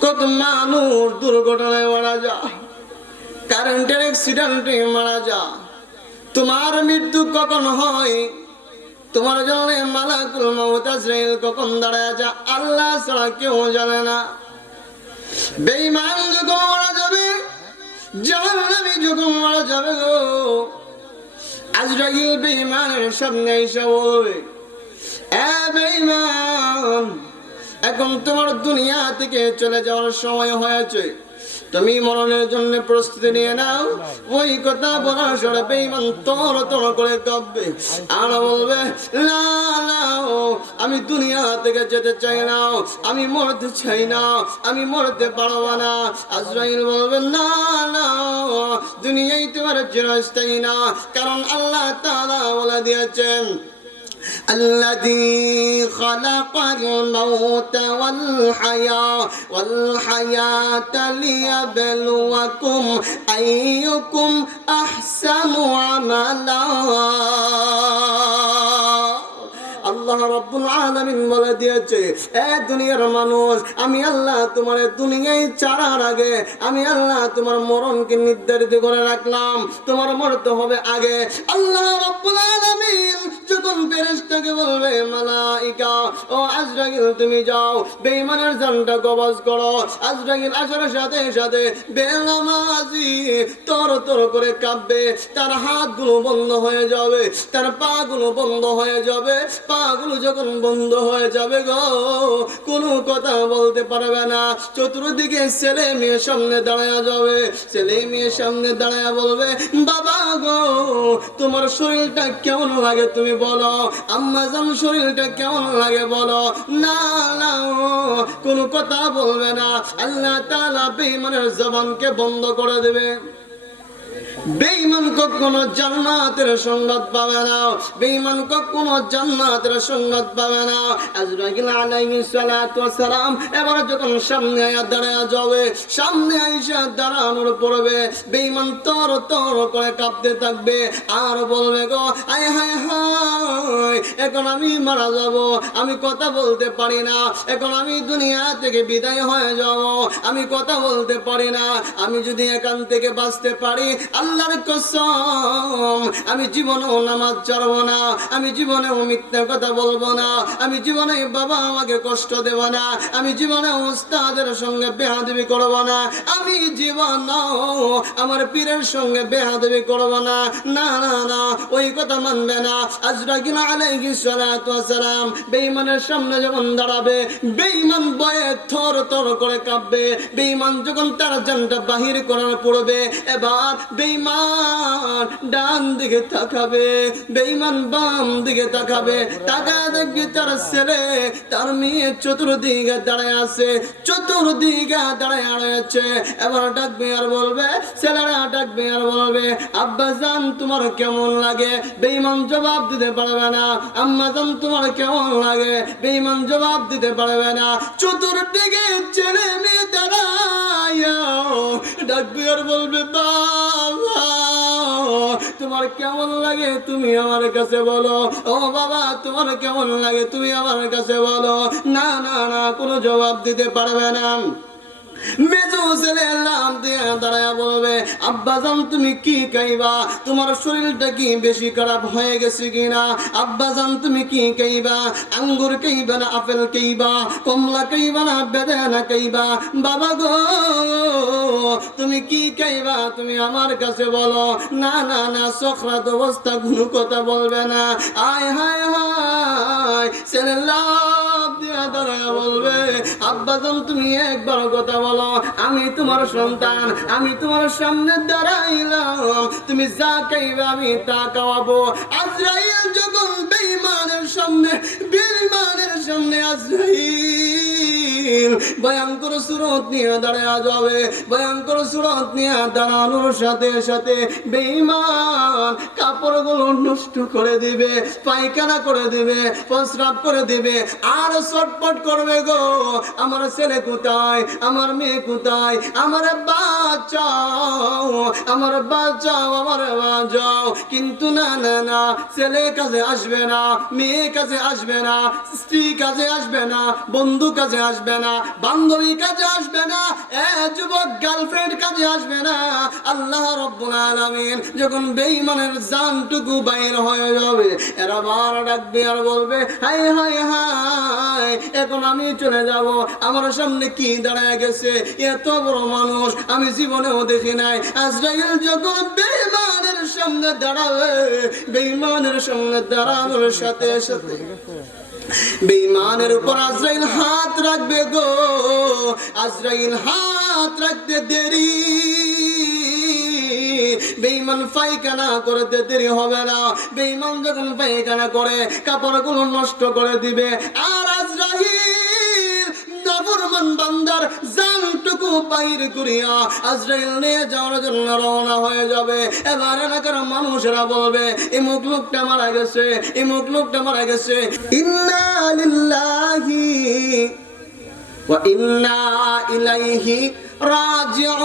কত মানুষ দুর্ঘটনায় মারা যায়। কারেন্টের অ্যাক্সিডেন্টে মারা যায়। তোমার মৃত্যু কখন হয়? তোমার জন্য মালাকুল মাউত কখন দাঁড়ায় যা আল্লাহ ছাড়া কেউ জানে না। বেঈমান যখন মারা যাবে, জাহান্নামী যখন মারা যাবে গো, আজরাইল বেঈমানের এসে বলবে, এ বেঈমান এখন তোমার দুনিয়া থেকে চলে যাওয়ার সময় হয়েছে। তুমি মরণের জন্য প্রস্তুতি নিয়ে নাও। ওই কথা বলার সরে বেইমান তর তর করে কাঁপবে। আর বলবে, না আমি দুনিয়া থেকে যেতে চাই না আমি মরতে চাই না আমি মরতে পারব না। আজরাইল বলবে, না না দুনিয়াই তোমার চিরস্থায়ী না, কারণ আল্লাহ তালা বলে দিয়েছেন الذي خلق الموت والحياة والحياة ليبلوكم أيكم أحسن عملا আল্লাহ রব্বুল আলামিন বলে দিয়েছে এ দুনিয়ার মানুষ আমি আল্লাহ তোমার দুনিয়ায় ছাড়ার আগে আমি আল্লাহ তোমার মরণকে নির্ধারিত করে রাখলাম তোমার মরতে হবে আগে আল্লাহ রব্বুল আলামিন যখন ফেরেশতাকে বলবে, মালাইকা, ও আজরাইল, তুমি যাও, বেঈমানের জানটা কবজ করো। আজরাইল আসার সাথে সাথে বেনামাজি তর তর করে কাঁপবে। তার হাতগুলো বন্ধ হয়ে যাবে, তার পাগুলো বন্ধ হয়ে যাবে। পাগুলো যখন বন্ধ হয়ে যাবে গো কথা বলতে পারবে না। চতুর্দিকে ছেলে মেয়ে সামনে দাঁড়ায় যাবে। ছেলে মেয়ে সামনে দাঁড়ায় বলবে, বাবা গো, তোমার শরীরটা কেমন লাগে তুমি বলো? আম্মা জান শরীরটা কেমন লাগে বলো? না না কোনো কথা বলবে না। আল্লাহ তাআলা বেঈমানের জবানকে বন্ধ করে দেবে। বেঈমান কখনো জান্নাতের সংবাদ পাবে না। বেঈমান কখনো জান্নাতের সংবাদ পাবে না। আজরাইল আলাইহিস সালাতু ওয়াস সালাম এবার যখন সামনে আয়া দাঁড়ায় যাবে, সামনে আইসা দাঁড়ানোর পড়বে বেঈমান তর তর করে কাঁপতে থাকবে আর বলবে, গো, আয় হায় হায়, এখন আমি মারা যাব, আমি কথা বলতে পারি না, এখন আমি দুনিয়া থেকে বিদায় হয়ে যাব, আমি কথা বলতে পারি না, আমি যদি এখান থেকে বাঁচতে পারি আল্লাহর কসম, আমি জীবনেও নামাজ চড়বো না, আমি জীবনেও মিথ্যা কথা বলব না, আমি জীবনে বাবা আমাকে কষ্ট দেব না, আমি জীবনে উস্তাদের সঙ্গে বেহাদেবি করব না, আমি জীবন আমার পীরের সঙ্গে বেহাদেবি করব না না না না ওই কথা মানবে না। আজরাকিল আলাইহিস সালাতু ওয়াস সালাম বেঈমানের সামনে যখন দাঁড়াবে, বেঈমান ভয়ে থর থর করে কাঁপবে। বেঈমান যখন তার জানটা বাহির করার পড়বে, এবার বেঈমান ডান দিকে তাকাবে, বেঈমান বাম দিকে তাকাবে। তাকা দেখবি তার ছেলে, তার মেয়ে চতুর্দিকে দাঁড়ায় আছে, চতুর্দিকে দাঁড়ায় রয়েছে। এবার ডাকবে আর বলবে, ছেলেরা, ডাকবে আর বলবে আব্বা জান তোমার কেমন লাগে? বেঈমান জবাব দিতে পারবে না। আম্মা জান, তোমার কেমন লাগে? বেঈমান জবাব দিতে পারবে না। চতুর্দিকে ছেলে মেয়ে দাঁড়ায় ডাকবে আর বলবে, বাবা, তোমার কেমন লাগে তুমি আমার কাছে বলো। ও বাবা, তোমার কেমন লাগে তুমি আমার কাছে বলো। না না না, কোনো জবাব দিতে পারবে না। তুমি কি খাইবা? তুমি আঙ্গুর খাইবা না আপেল খাইবা? কমলা খাইবা না বেদানা খাইবা? বাবা গো, তুমি কি খাইবা? তুমি আমার কাছে বলো। না না না, সখরাত অবস্থা কোনো কথা বলবে না। আয়, হায় হায় ছেলে লাভ দিয়া দাঁড়ায় আব্বাজান, তুমি একবার কথা বলো। আমি তোমার সন্তান, আমি তোমার সামনে দাঁড়াইলাম। তুমি যা আমি তা আজরাইল যখন সামনে সামনে আজরাইল, ভয়ঙ্কর সুরত নিয়ে দাঁড়ায় যাবে। ভয়ঙ্কর সুরত নিয়ে দাঁড়ানোর সাথে সাথে বেঈমান কাপড়গুলো নষ্ট করে দিবে, পায়খানা করে দিবে, প্রস্রাব করে দিবে। আর করবে গো, আমার ছেলে কোথায়, আমার মেয়ে কোথায়? আমার বাচ্চাও আমার বাচ্চাও আমার বাচ্চাও কিন্তু না না না, ছেলে কাজে আসবে না, মেয়ে কাজে আসবে না, স্ত্রী কাজে আসবে না, বন্ধু কাজে আসবে না, বান্ধবী কাজে আসবে না, এ যুবক, গার্লফ্রেন্ড কাজে আসবে না। আল্লাহ রব্বুল যখন বেঈমানের জানটুকু বাইর হয়ে যাবে। এরা বার ডাকবে আর বলবে, হাই হাই হাই, এখন আমি চলে যাব। আমার সামনে কি দাঁড়ায় গেছে? এত বড় মানুষ, আমি জীবনেও দেখি নাই। আজরাইল যখন বেঈমানের সামনে দাঁড়াবে, বেঈমানের সামনে দাঁড়ানোর সাথে সাথে বেঈমানের উপর আজরাইল হাত রাখবে গো। আজরাইল হাত রাখতে দেরি। বেঈমান পায়খানা করতে দেরি হবে না। বেঈমান যখন পায়খানা করে, কাপড়গুলো নষ্ট করে দিবে। আর আজরাইল নবরমান বান্দার জানটুকু বাইর করিয়া আজরাইল নিয়ে যাওয়ার জন্য রওনা হয়ে যাবে। এবার এলাকার মানুষেরা বলবে, ইমুক লোকটা মারা গেছে, ইমুক লোকটা মারা গেছে। ওয়া ইন্না ইলাইহি রাজিউন।